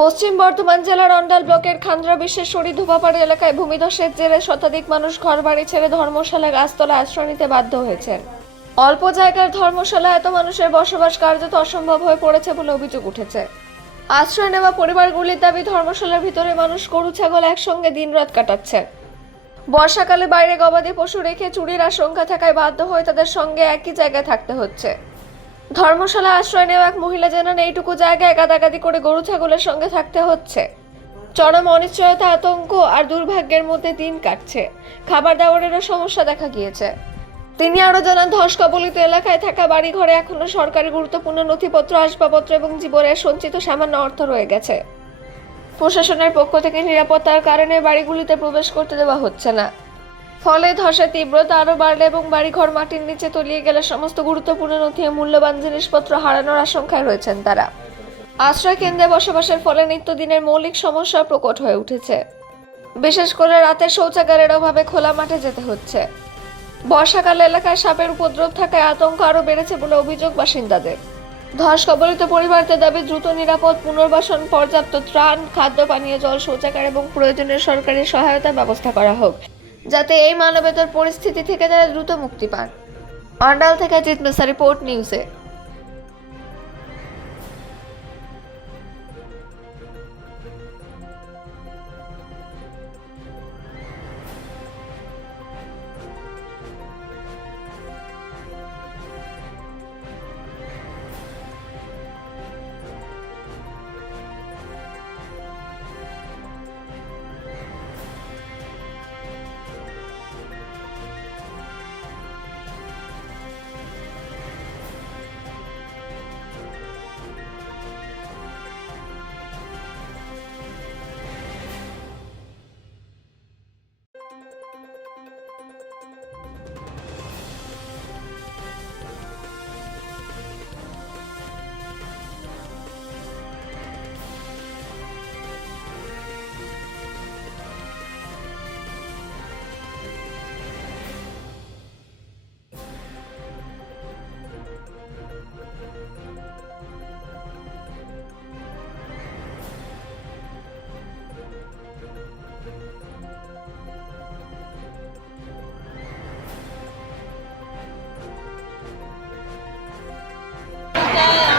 পশ্চিম বর্ধমান জেলার অন্ডাল ব্লকের খান্দ্রা বিশ্বেশ্বরী ধোপাপাড়া এলাকায় ভূমিধসের জেরে শতাধিক মানুষ ঘরবাড়ি ছেড়ে ধর্মশালায় গাছতলায় আশ্রয় নিতে বাধ্য হয়েছেন। অল্প জায়গার ধর্মশালায় এত মানুষের বসবাস কার্যত অসম্ভব হয়ে পড়েছে বলে অভিযোগ উঠেছে। আশ্রয় নেওয়া পরিবারগুলির দাবি, ধর্মশালার ভিতরে মানুষ গরু ছাগল একসঙ্গে দিনরাত কাটাচ্ছে। বর্ষাকালে বাইরে গবাদি পশু রেখে চুরির আশঙ্কা থাকায় বাধ্য হয়ে তাদের সঙ্গে একই জায়গায় থাকতে হচ্ছে। ধর্মশালা আশ্রয় নেওয়া এক মহিলা জানান, এইটুকু জায়গায় গাদাগাদি করে গরু ছাগলের সঙ্গে থাকতে হচ্ছে। চরম অনিশ্চয়তা, আতঙ্ক আর দুর্ভাগ্যের মধ্যে দিন কাটছে। খাবার দাবারেরও সমস্যা দেখা গিয়েছে। তিনি আরো জানান, ধস কবলিত এলাকায় থাকা বাড়ি ঘরে এখনো সরকারি গুরুত্বপূর্ণ নথিপত্র, আসবাবপত্র এবং জীবনের সঞ্চিত সামান্য অর্থ রয়ে গেছে। প্রশাসনের পক্ষ থেকে নিরাপত্তার কারণে বাড়িগুলিতে প্রবেশ করতে দেওয়া হচ্ছে না। ফলে ধসের তীব্রতা আরও বাড়লে এবং বাড়িঘর মাটির নিচে তলিয়ে গেলে সমস্ত গুরুত্বপূর্ণ নথি ও মূল্যবান জিনিসপত্র হারানোর আশঙ্কায় রয়েছেন তারা। আশ্রয় কেন্দ্রে বসবাসের ফলে নিত্যদিনের মৌলিক সমস্যা প্রকট হয়ে উঠেছে। বিশেষ করে রাতে শৌচাগারের অভাবে খোলা মাঠে যেতে হচ্ছে। বর্ষাকালে এলাকায় সাপের উপদ্রব থাকায় আতঙ্ক আরও বেড়েছে বলে অভিযোগ বাসিন্দাদের। ধস কবলিত পরিবারদের দাবি, দ্রুত নিরাপদ পুনর্বাসন, পর্যাপ্ত ত্রাণ, খাদ্য, পানীয় জল, শৌচাগার এবং প্রয়োজনীয় সরকারি সহায়তার ব্যবস্থা করা হোক, যাতে এই মানবেতর পরিস্থিতি থেকে তারা দ্রুত মুক্তি পান। অন্ডাল থেকে জিৎ মেসা, রিপোর্ট নিউজে।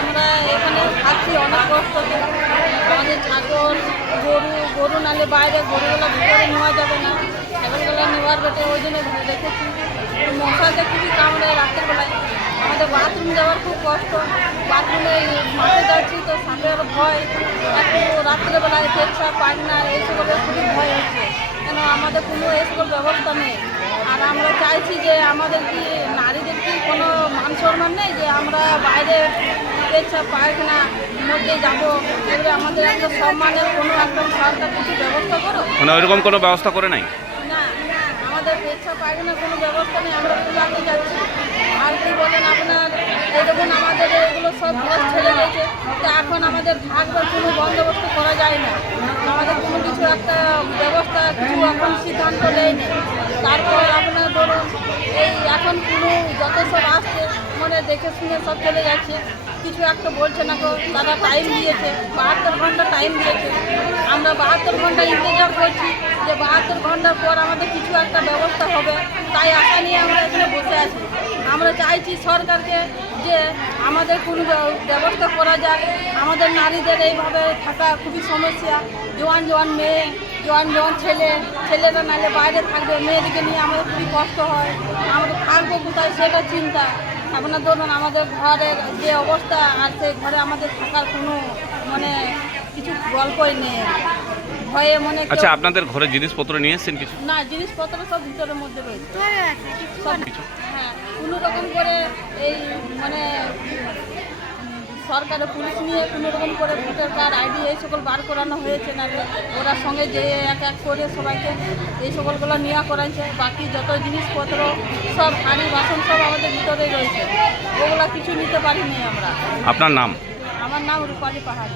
আমরা এখানে থাকি অনেক কষ্ট। আমাদের ছাগল গরু নালে বাইরে, গরুগুলো ভিতরে নেওয়া যাবে না, ছাগলগুলো নেওয়ার বেটে ওই জন্য দেখেছি মশাতে খুবই কামড়ে রাতের বেলায়। আমাদের বাথরুম যাওয়ার খুব কষ্ট, বাথরুমে মাঠে যাচ্ছি তো সাপের ভয়, একটু রাত্রেবেলায় পেচ্ছা পায়খানা এইসবের খুবই ভয় হচ্ছে, কেন আমাদের কোনো এইসব ব্যবস্থা নেই। আর আমরা চাইছি যে আমাদের কি নারীদের কি কোনো মান সম্মান নেই যে আমরা বাইরে পেচ্ছা পায়খানা মধ্যে যাবো? এগুলো আমাদের একটা সম্মানের কোনো একটা সরকার কিছু ব্যবস্থা করো। মানে ওইরকম কোনো ব্যবস্থা করে নাই? না, আমাদের পেচ্ছা পায়খানার কোনো ব্যবস্থা নেই। আমরা পূজাতে যাচ্ছি, আর কি বলেন আপনার, এরকম আমাদের এগুলো সব দেশ ছেড়ে গেছে, তো এখন আমাদের থাকবার কোনো বন্দোবস্ত করা যায় না। আমাদের কোনো কিছু একটা ব্যবস্থা কিছু এখন সিদ্ধান্ত নেয়নি। তারপর আপনার ধরুন এই এখন কোনো যত সব আসছে মানে দেখে শুনে সব চলে যাচ্ছে, কিছু একটা বলছে না। তো তারা টাইম দিয়েছে, 72 ঘন্টা টাইম দিয়েছে। আমরা 72 ঘন্টা ইন্তজার করছি যে 72 ঘন্টার পর আমাদের কিছু একটা ব্যবস্থা হবে, তাই আশা নিয়ে আমরা এখানে বসে আছি। আমরা চাইছি সরকারকে যে আমাদের কোনো ব্যবস্থা করা যাক। আমাদের নারীদের এইভাবে থাকা খুবই সমস্যা। জোয়ান মেয়ে, জোয়ান ছেলেরা নাহলে বাইরে থাকবে, মেয়েদেরকে নিয়ে আমাদের খুবই কষ্ট হয়। আমরা থাকবো কোথায় সেটা চিন্তা। আপনার ধরুন আমাদের ঘরের যে অবস্থা, আর সেই ঘরে আমাদের থাকার কোনো মানে কিছু গল্পই নেই, ভয়ে মনে। আচ্ছা, আপনাদের ঘরে জিনিসপত্র নিয়ে এসেছেন কিছু? না, জিনিসপত্র সব ভিতরের মধ্যে রয়েছে সব। হ্যাঁ, কোনো রকম করে এই মানে সরকারের পুলিশ নিয়ে কোনো রকম করে ভোটার কার্ড, আইডি এই সকল বার করানো হয়েছে, না ওরা সঙ্গে যে এক এক করে সবাইকে এই সকলগুলো নেওয়া করাইছে। বাকি যত জিনিসপত্র সব হাঁড়ি বাসন সব আমাদের ভিতরেই রয়েছে, ওগুলো কিছু নিতে পারিনি আমরা। আপনার নাম? আমার নাম রূপালী পাহাড়।